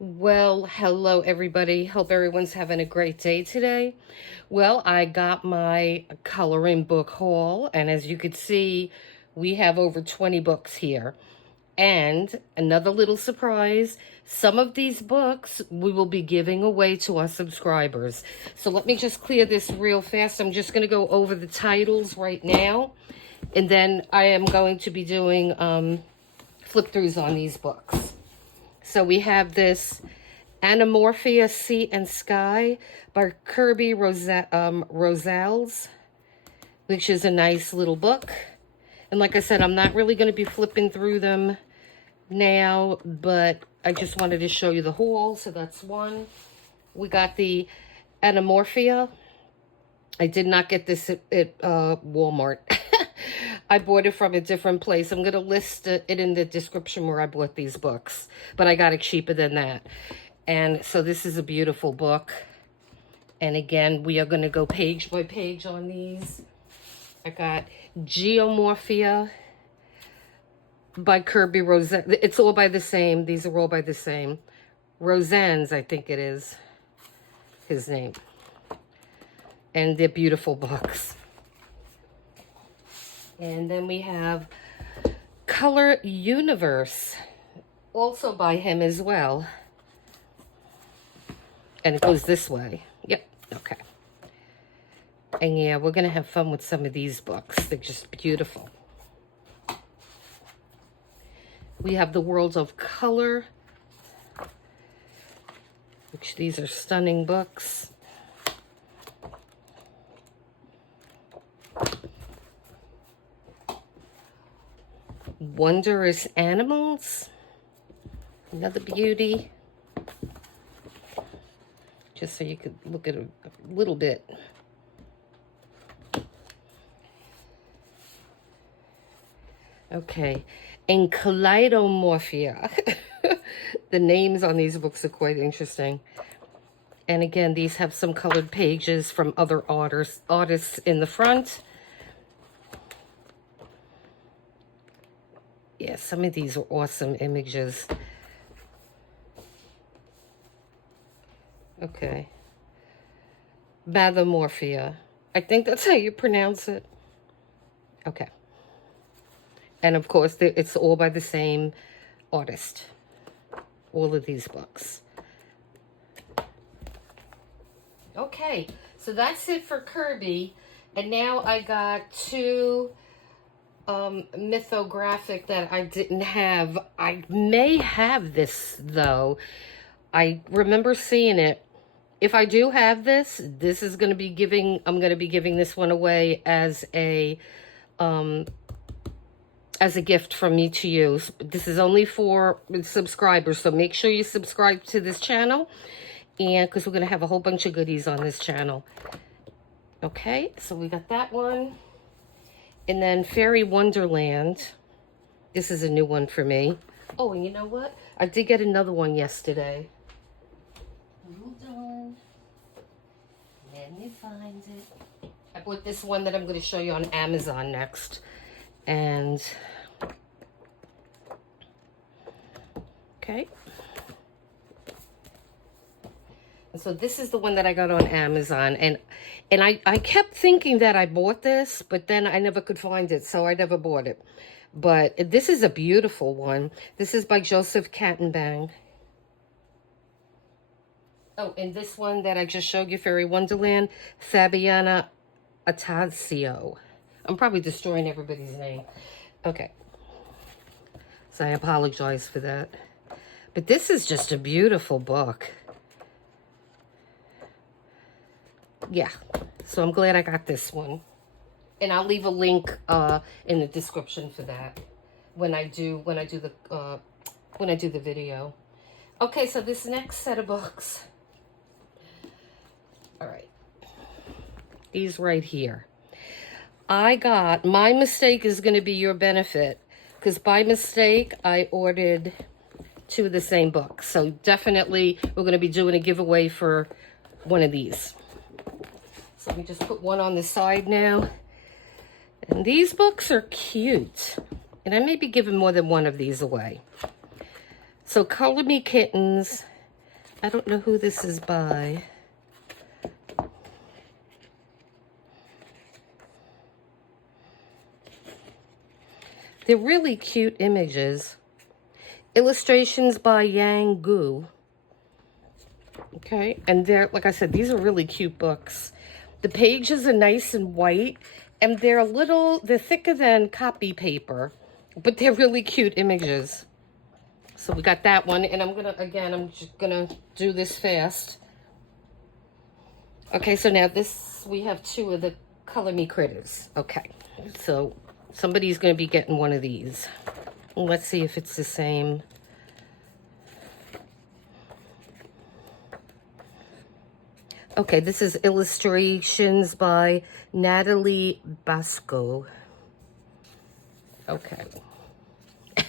Well, hello everybody. Hope everyone's having a great day today. Well, I got my coloring book haul, and as you could see, we have over 20 books here. And another little surprise, some of these books we will be giving away to our subscribers. So let me just clear this real fast. I'm just going to go over the titles right now, and then I am going to be doing flip-throughs on these books. So we have this Anamorphia Sea and Sky by Kirby Rosales, which is a nice little book. And like I said, I'm not really going to be flipping through them now, but I just wanted to show you the haul. So that's one. We got the Anamorphia. I did not get this at Walmart. I bought it from a different place. I'm going to list it in the description where I bought these books, but I got it cheaper than that. And so this is a beautiful book. And again, we are going to go page by page on these. I got Geomorphia by Kirby Roseanne. It's all by the same. These are all by the same. Roseanne's, I think it is his name. And they're beautiful books. And then we have Color Universe, also by him as well. And it goes this way. Yep, okay. And yeah, we're going to have fun with some of these books. They're just beautiful. We have The World of Color, which these are stunning books. Wondrous Animals, another beauty. Just so you could look at it a little bit. Okay, and Kaleidomorphia. The names on these books are quite interesting. And again, these have some colored pages from other artists in the front. Yeah, some of these are awesome images. Okay. Bathomorphia. I think that's how you pronounce it. Okay. And of course, it's all by the same artist. All of these books. Okay, so that's it for Kirby. And now I got two mythographic that I didn't have. I may have this though. I remember seeing it. If I do have this, this is going to be I'm going to be giving this one away as a gift from me to you. This is only for subscribers, so make sure you subscribe to this channel, and because we're going to have a whole bunch of goodies on this channel. Okay, so we got that one. And then Fairy Wonderland. This is a new one for me. Oh, and you know what? I did get another one yesterday. Hold on. Let me find it. I bought this one that I'm going to show you on Amazon next. And, okay. And so this is the one that I got on Amazon. And I kept thinking that I bought this, but then I never could find it, so I never bought it. But this is a beautiful one. This is by Joseph Kattenbang. Oh, and this one that I just showed you, Fairy Wonderland, Fabiana Atazio. I'm probably destroying everybody's name. Okay. So I apologize for that. But this is just a beautiful book. Yeah. So I'm glad I got this one. And I'll leave a link in the description for that when I do the video. Okay, so this next set of books. All right. These right here. I got, my mistake is going to be your benefit, because by mistake I ordered two of the same books. So definitely we're going to be doing a giveaway for one of these. So let me just put one on the side now. And these books are cute. And I may be giving more than one of these away. So Color Me Kittens I don't know who this is by. They're really cute images. Illustrations by Yang Gu. Okay, and they're, like I said, these are really cute books. The pages are nice and white, and they're thicker than copy paper, but they're really cute images. So we got that one, and I'm just gonna do this fast. Okay, so now we have two of the Color Me Critters. Okay, so somebody's gonna be getting one of these. Let's see if it's the same. Okay, this is illustrations by Natalie Basco. Okay.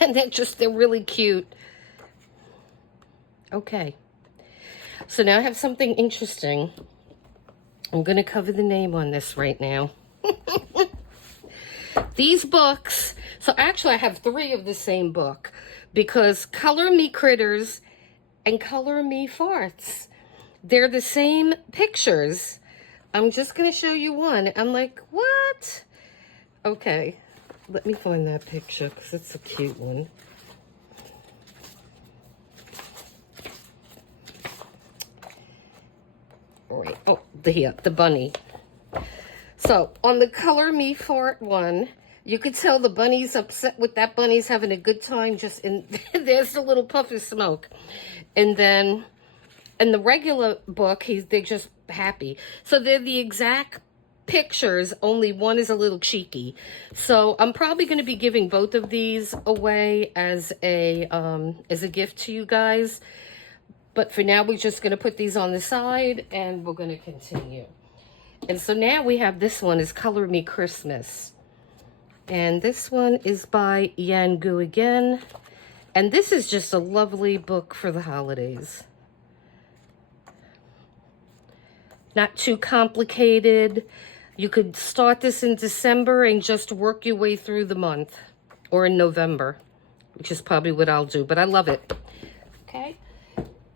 And they're really cute. Okay. So now I have something interesting. I'm going to cover the name on this right now. These books, so actually I have 3 of the same book, because Color Me Critters and Color Me Farts, they're the same pictures. I'm just going to show you one. I'm like, what? Okay, let me find that picture because it's a cute one. All right. Oh, the bunny. So on the Color Me Fart one, you could tell the bunny's upset with that bunny's having a good time. There's the little puff of smoke. And then in the regular book, they're just happy. So they're the exact pictures, only one is a little cheeky. So I'm probably going to be giving both of these away as a gift to you guys. But for now, we're just going to put these on the side, and we're going to continue. And so now we have this one is Color Me Christmas. And this one is by Yang Gu again. And this is just a lovely book for the holidays. Not too complicated. You could start this in December and just work your way through the month. Or in November, which is probably what I'll do. But I love it. Okay.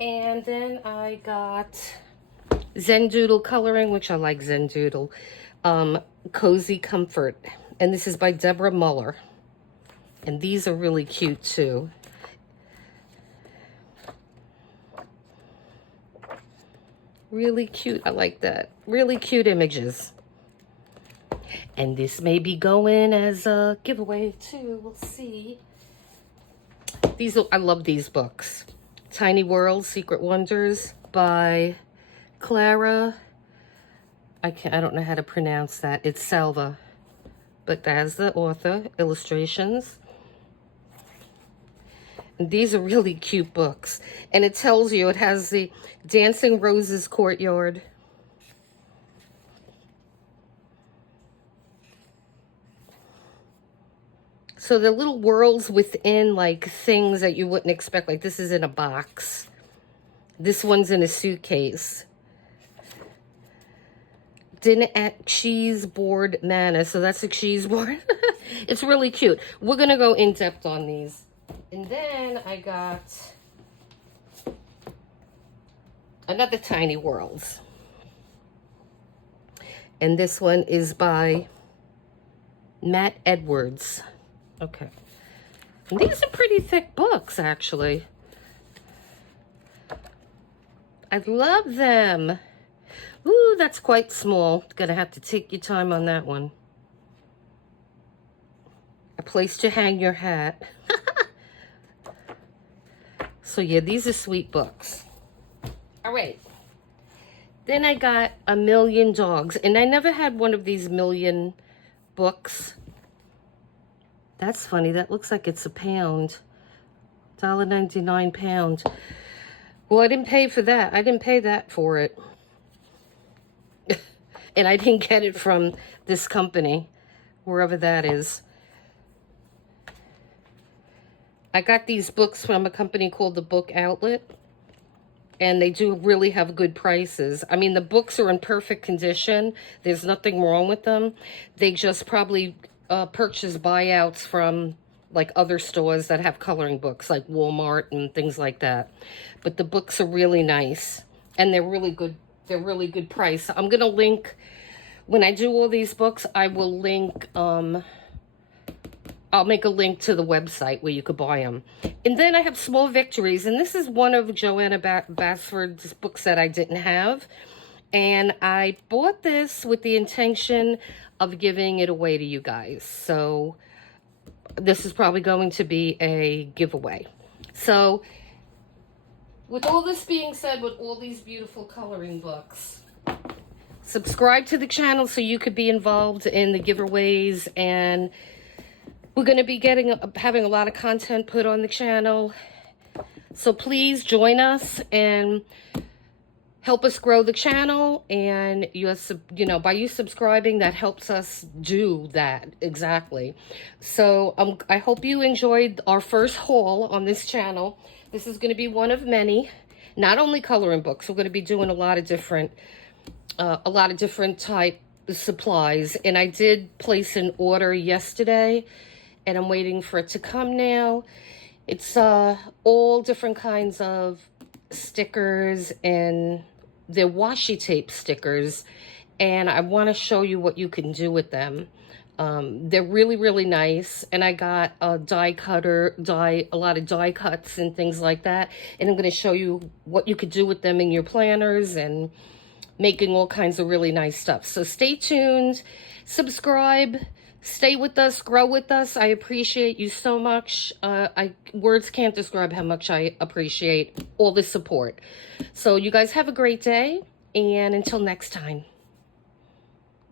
And then I got Zen Doodle Coloring, which I like Zen Doodle. Cozy Comfort. And this is by Deborah Muller. And these are really cute too. Really cute. I like that. Really cute images. And this may be going as a giveaway too. We'll see. I love these books. Tiny World, Secret Wonders by Clara. I don't know how to pronounce that. It's Salva. But that's the author. Illustrations. And these are really cute books. And it tells you, it has the Dancing Roses Courtyard. So the little worlds within, like, things that you wouldn't expect. Like, this is in a box. This one's in a suitcase. Dinner at Cheese Board Manor. So that's a cheese board. It's really cute. We're going to go in depth on these. And then I got another Tiny Worlds. And this one is by Matt Edwards. Okay. And these are pretty thick books, actually. I love them. Ooh, that's quite small. Gonna have to take your time on that one. A place to hang your hat. So yeah, these are sweet books. All right. Then I got A Million Dogs. And I never had one of these million books. That's funny. That looks like it's a pound. $1.99 pound. Well, I didn't pay for that. I didn't pay that for it. And I didn't get it from this company, wherever that is. I got these books from a company called The Book Outlet. And they do really have good prices. I mean, the books are in perfect condition. There's nothing wrong with them. They just probably purchase buyouts from like other stores that have coloring books, like Walmart and things like that. But the books are really nice, and they're really good. They're really good price. I'm gonna link, when I do all these books, I will link, I'll make a link to the website where you could buy them. And then I have Small Victories, and this is one of Joanna Basford's books that I didn't have. And I bought this with the intention of giving it away to you guys. So this is probably going to be a giveaway. So with all this being said, with all these beautiful coloring books, subscribe to the channel so you could be involved in the giveaways, and we're going to be having a lot of content put on the channel. So please join us and help us grow the channel. And by you subscribing, that helps us do that exactly. So I hope you enjoyed our first haul on this channel. This is going to be one of many, not only coloring books. We're going to be doing a lot of different type of supplies. And I did place an order yesterday, and I'm waiting for it to come now. It's all different kinds of stickers, and they're washi tape stickers, and I want to show you what you can do with them. They're really, really nice, and I got a a lot of die cuts and things like that, and I'm going to show you what you could do with them in your planners and making all kinds of really nice stuff. So stay tuned, subscribe, stay with us, grow with us. I appreciate you so much. Words can't describe how much I appreciate all the support. So you guys have a great day, and until next time.